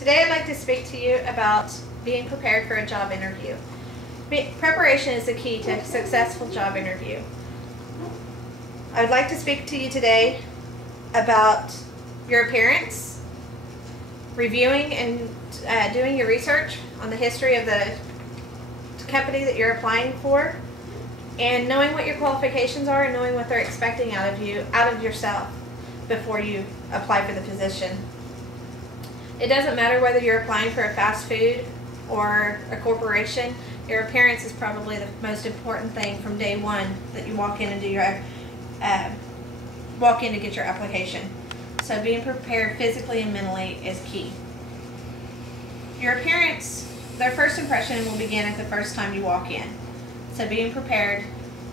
Today I'd like to speak to you about being prepared for a job interview. Preparation is the key to a successful job interview. I would like to speak to you today about your appearance, reviewing and doing your research on the history of the company that you're applying for, and knowing what your qualifications are and knowing what they're expecting out of yourself before you apply for the position. It doesn't matter whether you're applying for a fast food or a corporation. Your appearance is probably the most important thing from day one that you walk in and do your to get your application. So being prepared physically and mentally is key. Your appearance, their first impression will begin at the first time you walk in. So being prepared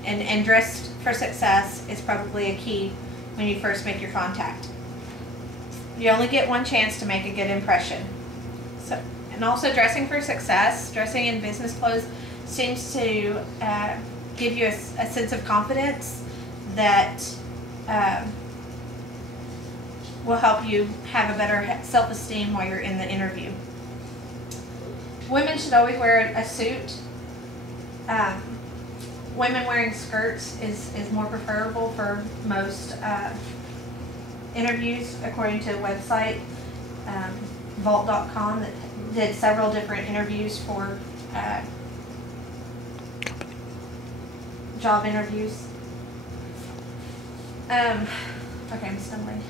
and dressed for success is probably a key when you first make your contact. You only get one chance to make a good impression. And also dressing for success, dressing in business clothes seems to give you a sense of confidence that will help you have a better self-esteem while you're in the interview. Women should always wear a suit. Women wearing skirts is more preferable for most interviews, according to a website, vault.com, that did several different interviews for job interviews. Okay, I'm stumbling.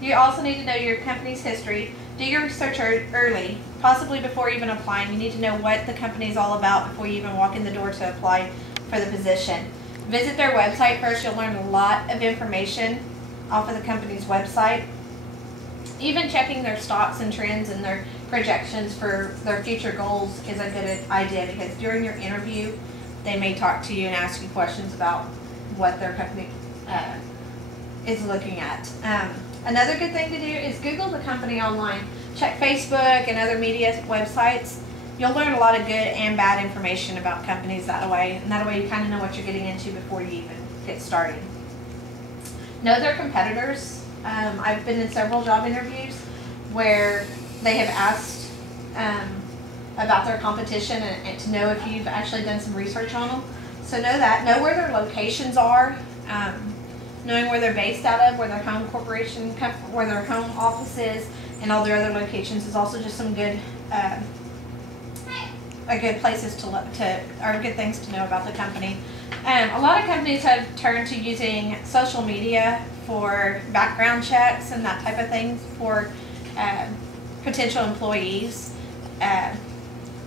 You also need to know your company's history. Do your research early, possibly before even applying. You need to know what the company is all about before you even walk in the door to apply for the position. Visit their website first. You'll learn a lot of information off of the company's website. Even checking their stocks and trends and their projections for their future goals is a good idea, because during your interview they may talk to you and ask you questions about what their company is looking at. Another good thing to do is Google the company online. Check Facebook and other media websites. You'll learn a lot of good and bad information about companies that way, and that way you kind of know what you're getting into before you even get started. Know their competitors. I've been in several job interviews where they have asked about their competition and to know if you've actually done some research on them. So know that. Know where their locations are. Knowing where they're based out of, where their home corporation, where their home office is, and all their other locations is also just some good, good places or good things to know about the company. A lot of companies have turned to using social media for background checks and that type of thing for potential employees.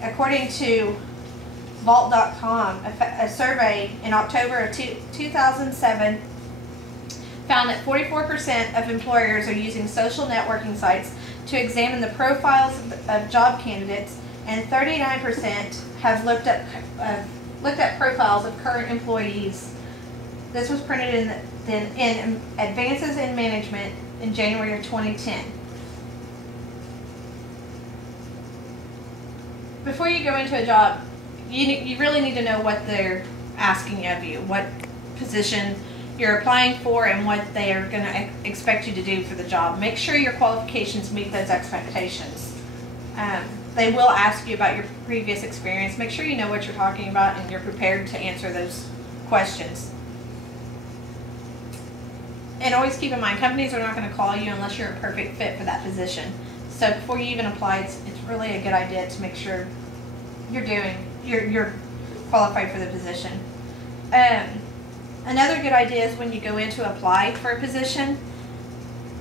According to vault.com, a survey in October of 2007 found that 44% of employers are using social networking sites to examine the profiles of job candidates, and 39% have looked at profiles of current employees. This was printed in Advances in Management in January of 2010. Before you go into a job, you really need to know what they're asking of you, what position you're applying for, and what they are going to expect you to do for the job. Make sure your qualifications meet those expectations. They will ask you about your previous experience. Make sure you know what you're talking about and you're prepared to answer those questions. And always keep in mind, companies are not going to call you unless you're a perfect fit for that position. So before you even apply, it's really a good idea to make sure you're qualified for the position. Another good idea is when you go in to apply for a position,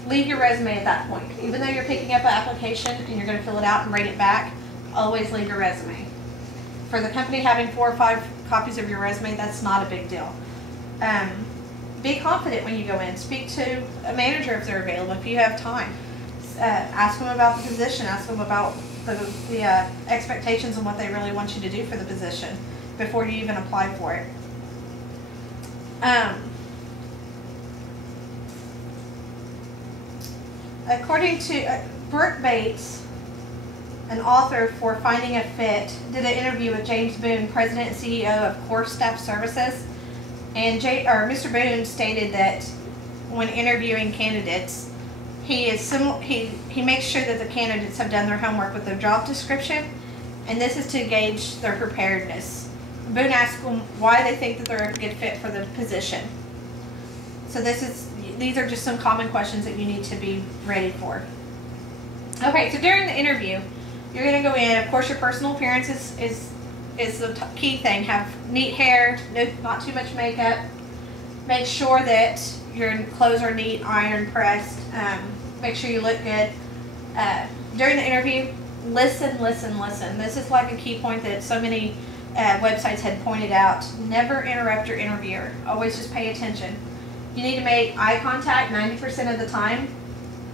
leave your resume at that point. Even though you're picking up an application and you're going to fill it out and write it back, always leave your resume. For the company having 4 or 5 copies of your resume, that's not a big deal. Be confident when you go in. Speak to a manager if they're available, if you have time. Ask them about the position. Ask them about the expectations and what they really want you to do for the position before you even apply for it. According to Brooke Bates, an author for Finding a Fit, did an interview with James Boone, President and CEO of Core Staff Services, and Mr. Boone stated that when interviewing candidates, He makes sure that the candidates have done their homework with their job description, and this is to gauge their preparedness. Boone asks them why they think that they're a good fit for the position. So these are just some common questions that you need to be ready for. Okay, so during the interview, you're going to go in. Of course, your personal appearance is the key thing. Have neat hair, not too much makeup. Make sure that your clothes are neat, iron pressed. Make sure you look good. During the interview, listen. This is like a key point that so many websites had pointed out. Never interrupt your interviewer. Always just pay attention. You need to make eye contact 90% of the time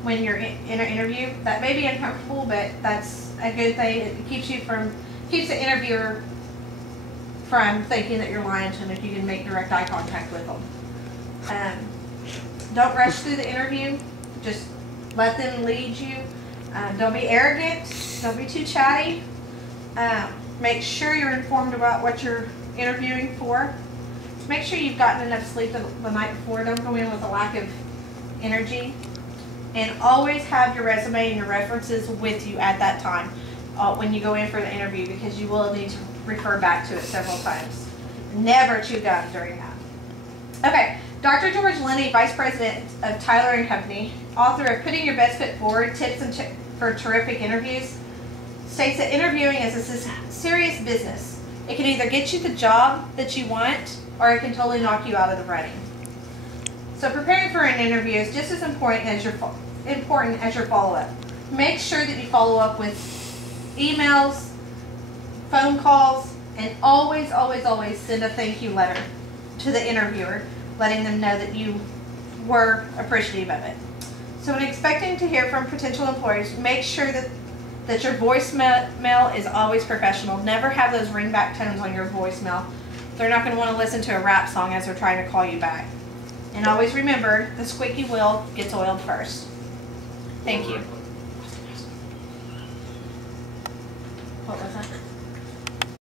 when you're in an interview. That may be uncomfortable, but that's a good thing. It keeps the interviewer from thinking that you're lying to them if you can make direct eye contact with them. Don't rush through the interview. Just let them lead you. Don't be arrogant. Don't be too chatty. Make sure you're informed about what you're interviewing for. Make sure you've gotten enough sleep the night before. Don't go in with a lack of energy. And always have your resume and your references with you at that time when you go in for the interview, because you will need to refer back to it several times. Never chew gum during that. Okay, Dr. George Linney, Vice President of Tyler & Company, author of Putting Your Best Foot Forward, Tips for Terrific Interviews, states that interviewing is a serious business. It can either get you the job that you want, or it can totally knock you out of the running. So preparing for an interview is just as important as your follow-up. Make sure that you follow up with emails, phone calls, and always send a thank you letter to the interviewer, letting them know that you were appreciative of it. So when expecting to hear from potential employers, make sure that your voicemail is always professional. Never have those ringback tones on your voicemail. They're not going to want to listen to a rap song as they're trying to call you back. And always remember, the squeaky wheel gets oiled first. Thank you. What was that?